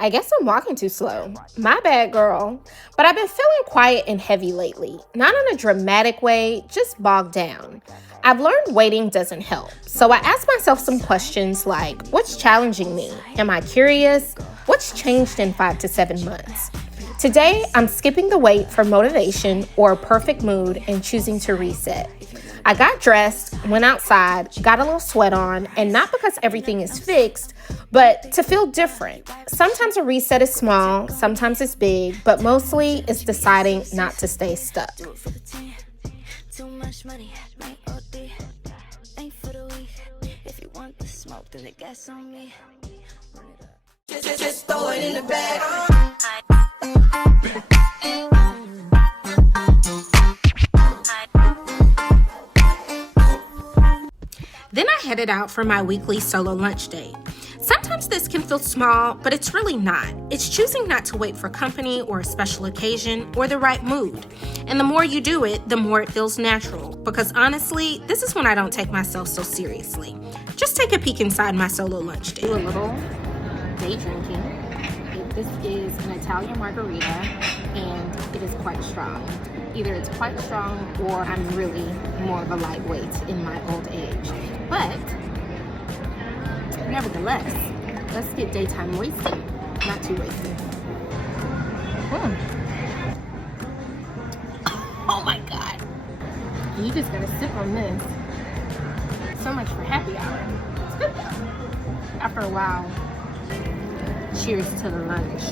I guess I'm walking too slow. My bad, girl. But I've been feeling quiet and heavy lately. Not in a dramatic way, just bogged down. I've learned waiting doesn't help. So I ask myself some questions like, what's challenging me? Am I curious? What's changed in 5 to 7 months? Today, I'm skipping the wait for motivation or a perfect mood and choosing to reset. I got dressed, went outside, got a little sweat on, and not because everything is fixed, but to feel different. Sometimes a reset is small, sometimes it's big, but mostly it's deciding not to stay stuck. Too much money, make OD. Ain't for the weak. If you want the smoke, then the gas on me. Just throw it in the bag. Then I headed out for my weekly solo lunch date. Sometimes this can feel small, but it's really not. It's choosing not to wait for company or a special occasion or the right mood. And the more you do it, the more it feels natural. Because honestly, this is when I don't take myself so seriously. Just take a peek inside my solo lunch date. Do a little day drinking. This is an Italian margarita, and it is quite strong. Either it's quite strong or I'm really more of a lightweight in my old age. But nevertheless, let's get daytime wasted, not too wasted. Oh my God. You just gotta sip on this. So much for happy hour. After a while, cheers to the lunch.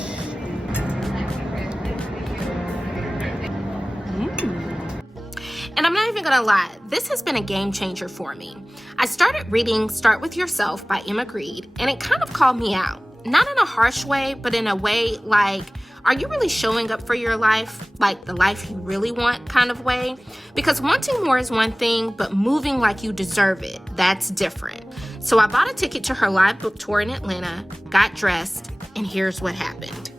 And I'm not even gonna lie, this has been a game changer for me. I started reading Start With Yourself by Emma Grede, and it kind of called me out. Not in a harsh way, but in a way like, are you really showing up for your life? Like the life you really want kind of way? Because wanting more is one thing, but moving like you deserve it, that's different. So I bought a ticket to her live book tour in Atlanta, got dressed, and here's what happened.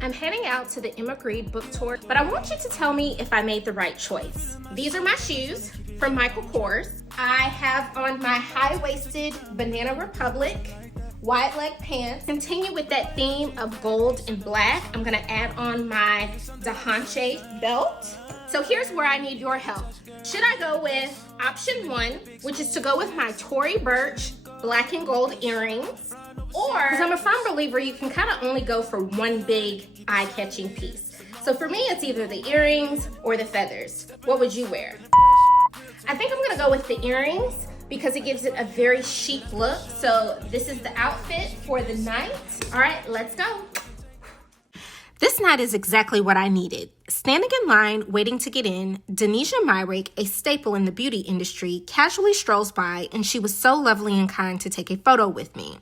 I'm heading out to the Emmagrede book tour, but I want you to tell me if I made the right choice. These are my shoes from Michael Kors. I have on my high-waisted Banana Republic wide leg pants. Continue with that theme of gold and black. I'm gonna add on my DeHanche belt. So here's where I need your help. Should I go with option 1, which is to go with my Tory Burch black and gold earrings? Or, because I'm a firm believer, you can kind of only go for one big eye-catching piece. So for me, it's either the earrings or the feathers. What would you wear? I think I'm gonna go with the earrings because it gives it a very chic look. So this is the outfit for the night. All right, let's go. This night is exactly what I needed. Standing in line, waiting to get in, Denisha Myrick, a staple in the beauty industry, casually strolls by, and she was so lovely and kind to take a photo with me.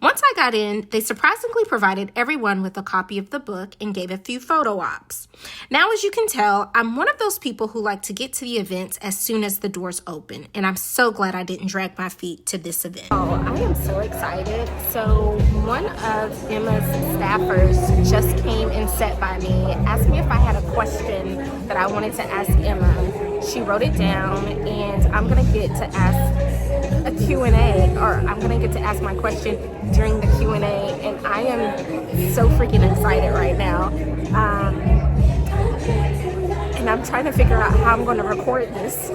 Once I got in, they surprisingly provided everyone with a copy of the book and gave a few photo ops. Now, as you can tell, I'm one of those people who like to get to the events as soon as the doors open, and I'm so glad I didn't drag my feet to this event. Oh, I am so excited. So one of Emma's staffers just came and sat by me, asked me if I had a question that I wanted to ask Emma. She wrote it down, and I'm gonna get to ask a Q&A, or I'm gonna get to ask my question during the Q&A, and I am so freaking excited right now. And I'm trying to figure out how I'm gonna record this.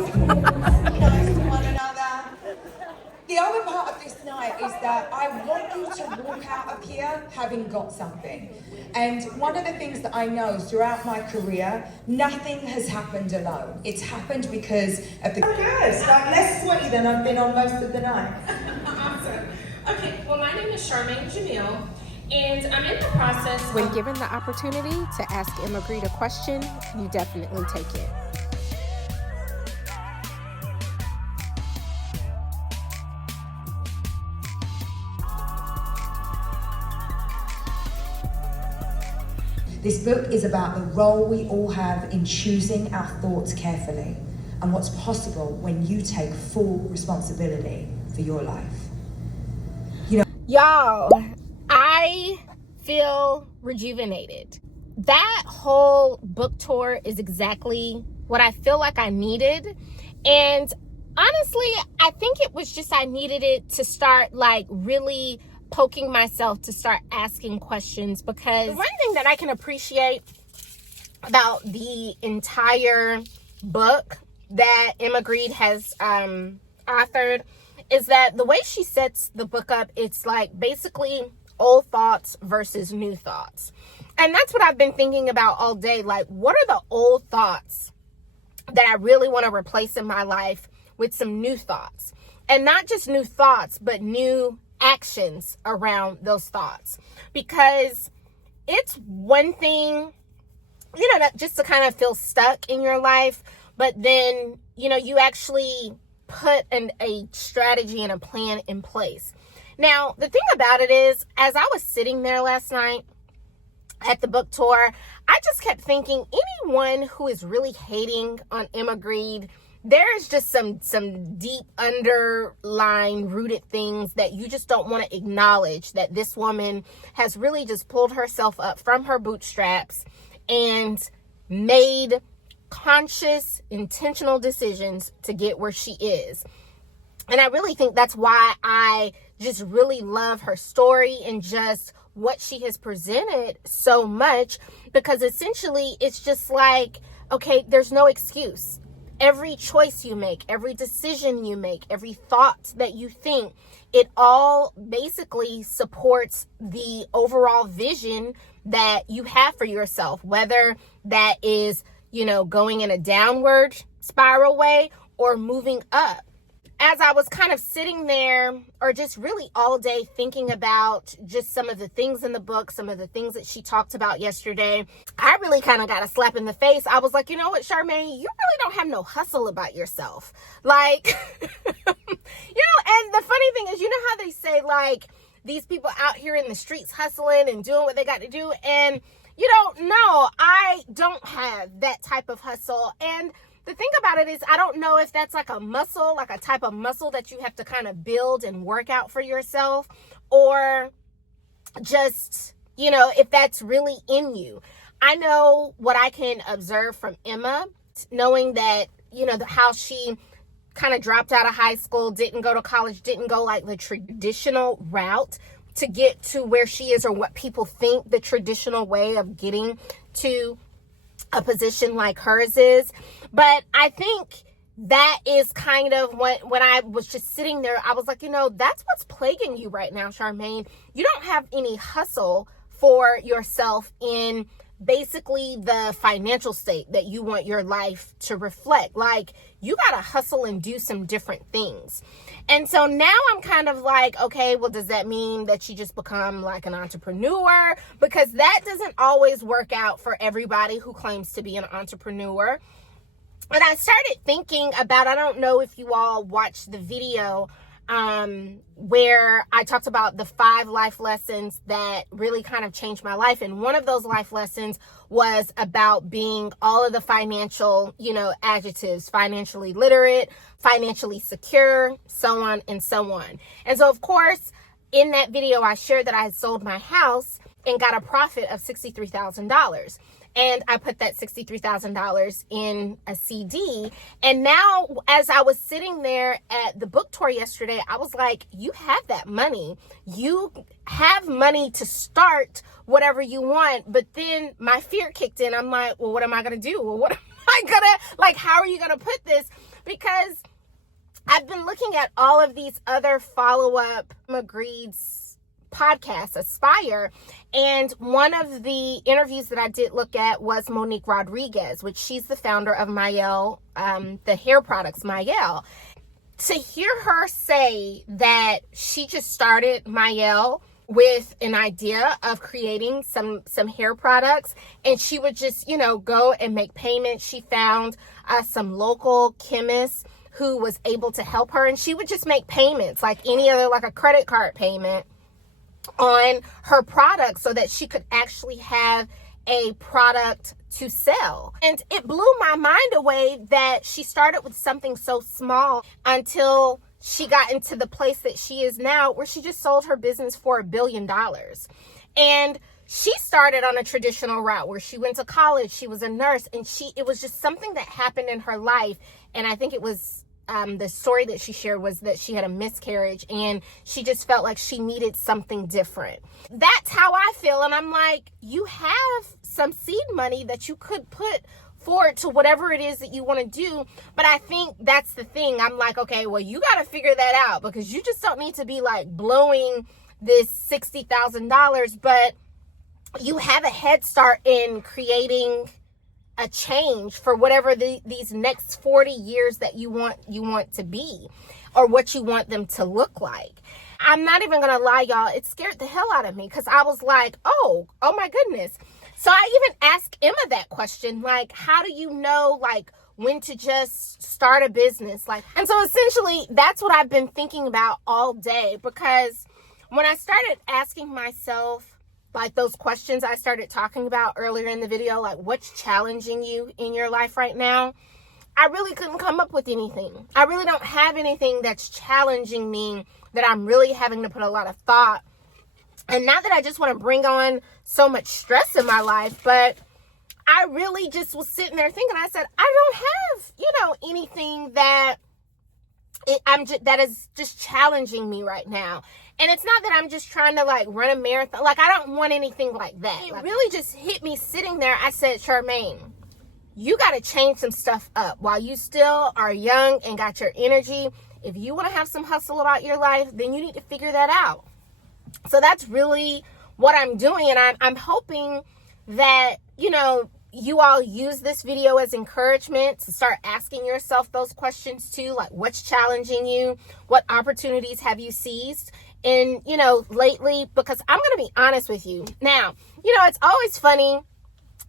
The other part of this night is that I want you to walk out of here having got something. And one of the things that I know is throughout my career, nothing has happened alone. It's happened because of the... Oh, good. Like less sweaty than I've been on most of the night. Awesome. Okay, well, my name is Charmaine Jamil, and I'm in the process. When given the opportunity to ask Emmagrede a question, you definitely take it. This book is about the role we all have in choosing our thoughts carefully and what's possible when you take full responsibility for your life. Y'all, I feel rejuvenated. That whole book tour is exactly what I feel like I needed. And honestly, I think it was just I needed it to start like really poking myself to start asking questions, because one thing that I can appreciate about the entire book that Emma Grede has authored is that the way she sets the book up, it's like basically old thoughts versus new thoughts. And that's what I've been thinking about all day. Like, what are the old thoughts that I really want to replace in my life with some new thoughts? And not just new thoughts, but new actions around those thoughts. Because it's one thing, just to kind of feel stuck in your life, but then, you actually put a strategy and a plan in place. Now, the thing about it is, as I was sitting there last night at the book tour, I just kept thinking, anyone who is really hating on Emma Grede, there's just some deep underlying rooted things that you just don't want to acknowledge, that this woman has really just pulled herself up from her bootstraps and made conscious, intentional decisions to get where she is. And I really think that's why I just really love her story and just what she has presented so much, because essentially it's just like, okay, there's no excuse. Every choice you make, every decision you make, every thought that you think, it all basically supports the overall vision that you have for yourself, whether that is, going in a downward spiral way or moving up. As I was kind of sitting there, or just really all day thinking about just some of the things in the book, some of the things that she talked about yesterday, I really kind of got a slap in the face. I was like, you know what, Charmaine, you really don't have no hustle about yourself. Like, and the funny thing is, how they say, like, these people out here in the streets hustling and doing what they got to do. And, no, I don't have that type of hustle. And the thing about it is, I don't know if that's like a muscle, like a type of muscle that you have to kind of build and work out for yourself, or just, if that's really in you. I know what I can observe from Emma, knowing that, how she kind of dropped out of high school, didn't go to college, didn't go like the traditional route to get to where she is, or what people think the traditional way of getting to a position like hers is. But I think that is kind of when I was just sitting there, I was like, that's what's plaguing you right now, Charmaine. You don't have any hustle for yourself in basically the financial state that you want your life to reflect. Like, you got to hustle and do some different things. And so now I'm kind of like, okay, well, does that mean that you just become like an entrepreneur? Because that doesn't always work out for everybody who claims to be an entrepreneur. And I started thinking about, I don't know if you all watched the video where I talked about the 5 life lessons that really kind of changed my life. And one of those life lessons was about being all of the financial, adjectives: financially literate, financially secure, so on and so on. And so, of course, in that video, I shared that I had sold my house and got a profit of $63,000. And I put that $63,000 in a CD. And now, as I was sitting there at the book tour yesterday, I was like, you have that money. You have money to start whatever you want. But then my fear kicked in. I'm like, well, what am I going to do? Well, what am I going to, how are you going to put this? Because I've been looking at all of these other follow-up Emagrede's podcast, Aspire, and one of the interviews that I did look at was Monique Rodriguez, which she's the founder of Mayel, the hair products Mayel. To hear her say that she just started Mayel with an idea of creating some hair products, and she would just, go and make payments. She found some local chemists who was able to help her, and she would just make payments like any other, like a credit card payment, on her product so that she could actually have a product to sell. And it blew my mind away that she started with something so small until she got into the place that she is now, where she just sold her business for $1 billion. And she started on a traditional route where she went to college, she was a nurse, and it was just something that happened in her life. And I think it was the story that she shared was that she had a miscarriage and she just felt like she needed something different. That's how I feel. And I'm like, you have some seed money that you could put forward to whatever it is that you want to do. But I think that's the thing. I'm like, okay, well, you got to figure that out, because you just don't need to be like blowing this $60,000, but you have a head start in creating a change for whatever these next 40 years that you want to be, or what you want them to look like. I'm not even gonna lie, y'all, it scared the hell out of me, because I was like, oh my goodness. So I even asked Emma that question, like, how do you know like when to just start a business? Like, and so essentially that's what I've been thinking about all day, because when I started asking myself like those questions I started talking about earlier in the video, like what's challenging you in your life right now, I really couldn't come up with anything. I really don't have anything that's challenging me that I'm really having to put a lot of thought. And not that I just want to bring on so much stress in my life, but I really just was sitting there thinking, I said, I don't have, anything that that is just challenging me right now. And it's not that I'm just trying to like run a marathon. Like, I don't want anything like that. It really just hit me sitting there. I said, Charmaine, you got to change some stuff up while you still are young and got your energy. If you want to have some hustle about your life, then you need to figure that out. So that's really what I'm doing. And I'm hoping that, you all use this video as encouragement to start asking yourself those questions too. Like, what's challenging you? What opportunities have you seized? And, lately, because I'm going to be honest with you. Now, it's always funny.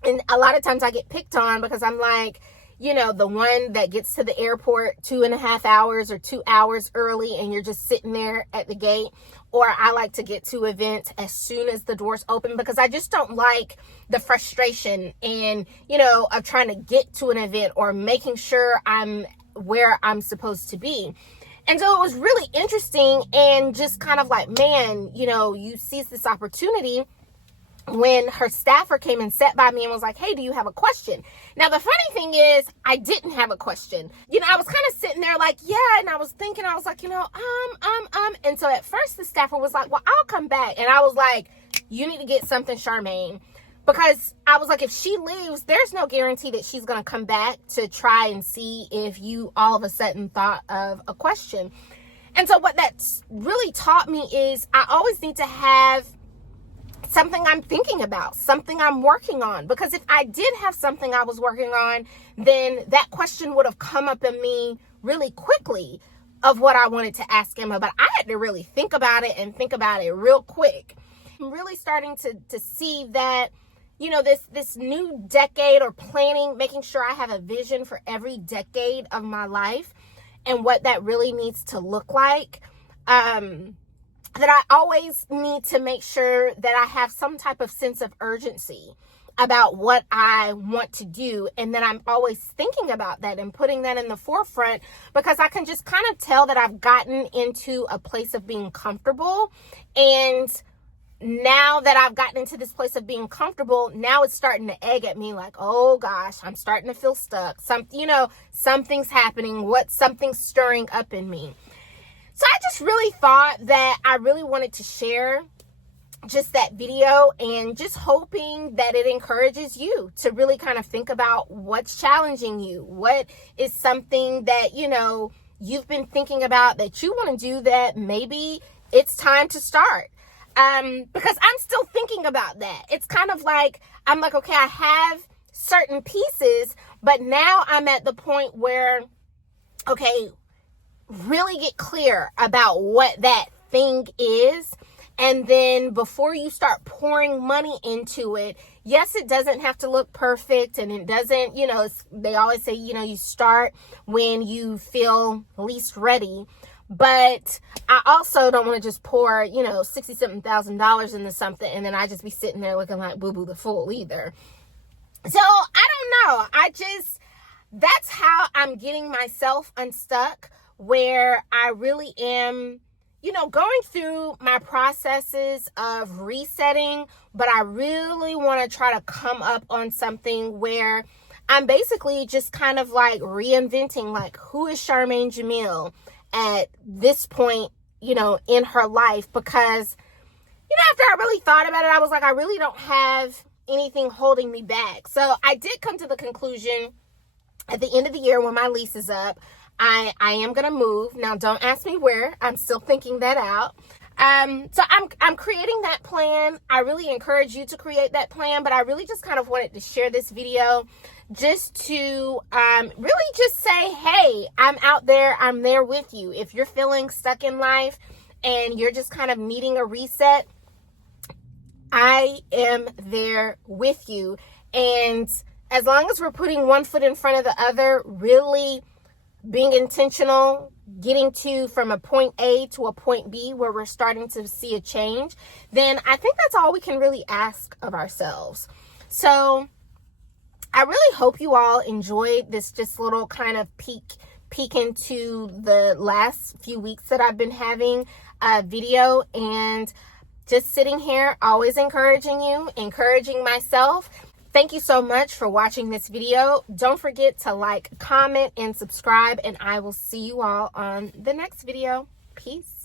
And a lot of times I get picked on because I'm like, the one that gets to the airport 2.5 hours or 2 hours early and you're just sitting there at the gate. Or I like to get to events as soon as the doors open, because I just don't like the frustration and, of trying to get to an event or making sure I'm where I'm supposed to be. And so it was really interesting and just kind of like, man, you seize this opportunity when her staffer came and sat by me and was like, hey, do you have a question? Now, the funny thing is, I didn't have a question. I was kind of sitting there like, yeah, and I was thinking, I was like, and so at first the staffer was like, well, I'll come back. And I was like, you need to get something, Charmaine, because I was like, if she leaves, there's no guarantee that she's going to come back to try and see if you all of a sudden thought of a question. And so what that's really taught me is I always need to have something I'm thinking about, something I'm working on. Because if I did have something I was working on, then that question would have come up in me really quickly of what I wanted to ask Emma. But I had to really think about it real quick. I'm really starting to see that, this new decade, or planning, making sure I have a vision for every decade of my life and what that really needs to look like. That I always need to make sure that I have some type of sense of urgency about what I want to do. And that I'm always thinking about that and putting that in the forefront, because I can just kind of tell that I've gotten into a place of being comfortable. And now that I've gotten into this place of being comfortable, now it's starting to egg at me like, oh gosh, I'm starting to feel stuck. Something's happening. Something's stirring up in me. So I just really thought that I really wanted to share just that video, and just hoping that it encourages you to really kind of think about what's challenging you. What is something that, you've been thinking about that you want to do that maybe it's time to start. Because I'm still thinking about that. It's kind of like, I'm like, okay, I have certain pieces, but now I'm at the point where, okay, really get clear about what that thing is. And then before you start pouring money into it, yes, it doesn't have to look perfect, and it doesn't, they always say, you start when you feel least ready. But I also don't want to just pour, $60,000 into something and then I just be sitting there looking like Boo Boo the Fool either. So I don't know. That's how I'm getting myself unstuck, where I really am, going through my processes of resetting, but I really want to try to come up on something where I'm basically just kind of like reinventing, like, who is Charmaine Jamil at this point, you know, in her life? Because, you know, after I really thought about it, I was like, I really don't have anything holding me back. So I did come to the conclusion at the end of the year when my lease is up, I am going to move. Now, don't ask me where. I'm still thinking that out. So I'm creating that plan. I really encourage you to create that plan, but I really just kind of wanted to share this video just to really just say, hey, I'm out there. I'm there with you. If you're feeling stuck in life and you're just kind of needing a reset, I am there with you. And as long as we're putting one foot in front of the other, really being intentional, getting to from a point A to a point B where we're starting to see a change, then I think that's all we can really ask of ourselves. So I really hope you all enjoyed this just little kind of peek into the last few weeks that I've been having a video, and just sitting here always encouraging you, encouraging myself. Thank you so much for watching this video. Don't forget to like, comment, and subscribe, and I will see you all on the next video. Peace.